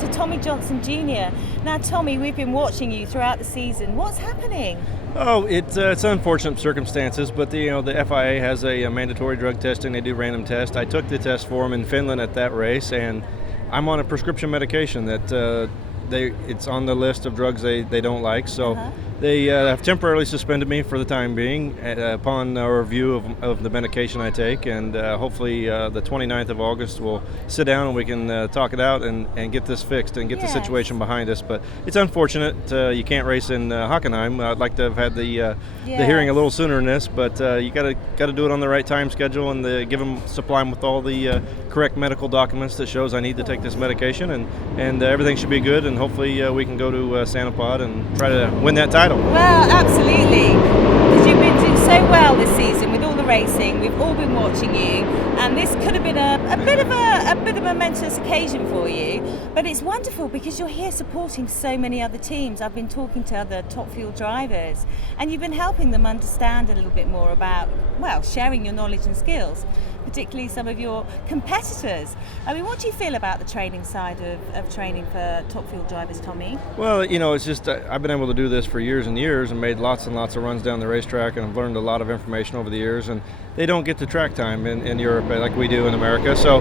to Tommy Johnson Jr. Now, Tommy, we've been watching you throughout the season. What's happening? Oh, it's unfortunate circumstances, but the FIA has a mandatory drug testing. They do random tests. I took the test for him in Finland at that race, and I'm on a prescription medication that it's on the list of drugs they don't like. So they have temporarily suspended me for the time being upon a review of the medication I take, and hopefully the 29th of August we'll sit down and we can talk it out and get this fixed and get the situation behind us. But it's unfortunate you can't race in Hockeimring. I'd like to have had the hearing a little sooner than this, but you got to do it on the right time schedule and supply them with all the correct medical documents that shows I need to take this medication, and everything should be good, and hopefully we can go to Santa Pod and try to win that title. Well, absolutely, because you've been doing so well this season with all the racing. We've all been watching you, and this could have been a bit of a momentous occasion for you. But it's wonderful because you're here supporting so many other teams. I've been talking to other Top Fuel drivers, and you've been helping them understand a little bit more about, well, sharing your knowledge and skills, particularly some of your competitors. I mean, what do you feel about the training side of training for Top Fuel drivers, Tommy? Well, it's just I've been able to do this for years and years and made lots and lots of runs down the racetrack, and I've learned a lot of information over the years, and they don't get the track time in Europe like we do in America. So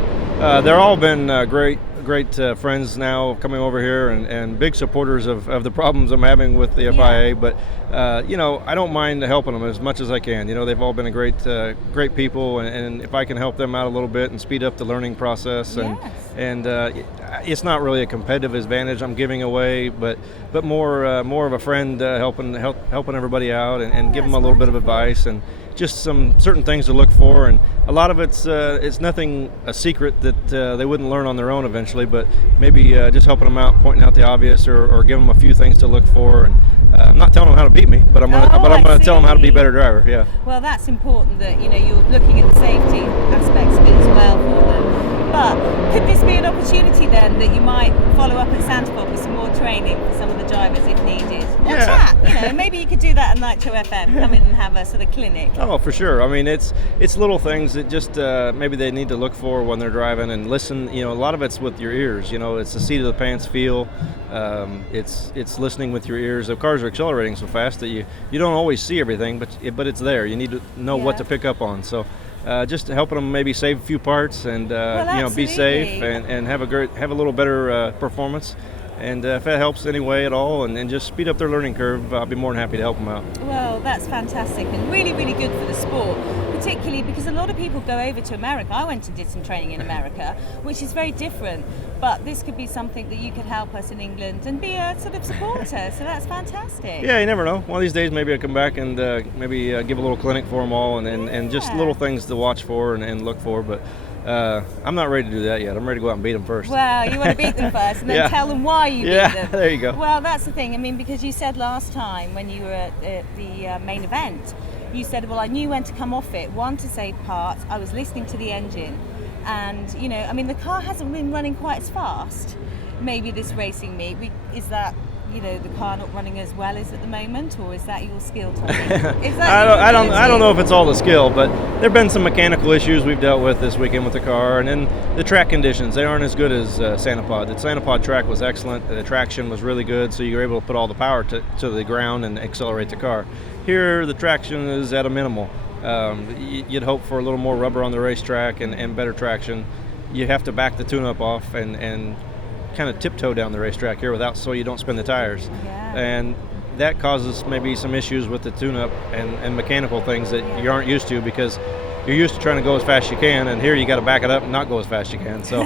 they're all been great friends now coming over here, and big supporters of the problems I'm having with the FIA. But I don't mind helping them as much as I can. They've all been a great people, and if I can help them out a little bit and speed up the learning process, and it's not really a competitive advantage I'm giving away, but more of a friend helping everybody out and give them a little bit of advice and just some certain things to look for, and a lot of it's nothing a secret that they wouldn't learn on their own eventually, but maybe just helping them out, pointing out the obvious, or give them a few things to look for. And I'm not telling them how to beat me, but I'm going to tell them how to be a better driver. Yeah. Well, that's important that you're looking at the safety aspects of it as well for them. But could this be an opportunity then that you might follow up at Santa Pod with some more training for some of the drivers if needed? Or chat, maybe you could do that at Nitro FM, come in and have a sort of clinic. Oh, for sure. I mean, it's little things that just maybe they need to look for when they're driving and listen. A lot of it's with your ears. It's the seat of the pants feel. It's listening with your ears. The cars are accelerating so fast that you don't always see everything, but it's there. You need to know what to pick up on. So just helping them maybe save a few parts and be safe and have a little better performance. And if that helps any way at all and just speed up their learning curve, I'll be more than happy to help them out. Well, that's fantastic and really, really good for the sport, particularly because a lot of people go over to America. I went and did some training in America, which is very different, but this could be something that you could help us in England and be a sort of supporter, so that's fantastic. Yeah, you never know. One of these days maybe I'll come back and maybe give a little clinic for them all and just little things to watch for and look for, but I'm not ready to do that yet. I'm ready to go out and beat them first. Well, you want to beat them first and then tell them why you beat them. Yeah, there you go. Well, that's the thing. I mean, because you said last time when you were at the main event, you said, well, I knew when to come off it. One, to save parts. I was listening to the engine. And, the car hasn't been running quite as fast. Maybe this racing meet, is that, the car not running as well as at the moment, or is that your skill, Tommy? I don't know if it's all the skill, but there've been some mechanical issues we've dealt with this weekend with the car, and then the track conditions, they aren't as good as Santa Pod. The Santa Pod track was excellent, the traction was really good, so you were able to put all the power to the ground and accelerate the car. Here, the traction is at a minimal. You'd hope for a little more rubber on the racetrack and better traction. You have to back the tune-up off and kind of tiptoe down the racetrack here so you don't spin the tires. And that causes maybe some issues with the tune-up and mechanical things that you aren't used to, because you're used to trying to go as fast as you can, and here you got to back it up and not go as fast as you can. So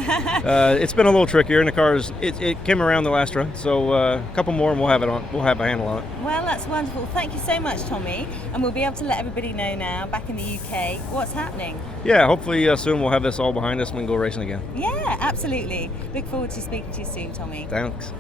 it's been a little trickier, and the cars it came around the last run, so a couple more and we'll have a handle on it. Well, that's wonderful. Thank you so much, Tommy, and we'll be able to let everybody know now back in the UK what's happening. Yeah, hopefully soon we'll have this all behind us and we can go racing again. Yeah, absolutely. Look forward to speaking to you soon, Tommy. Thanks.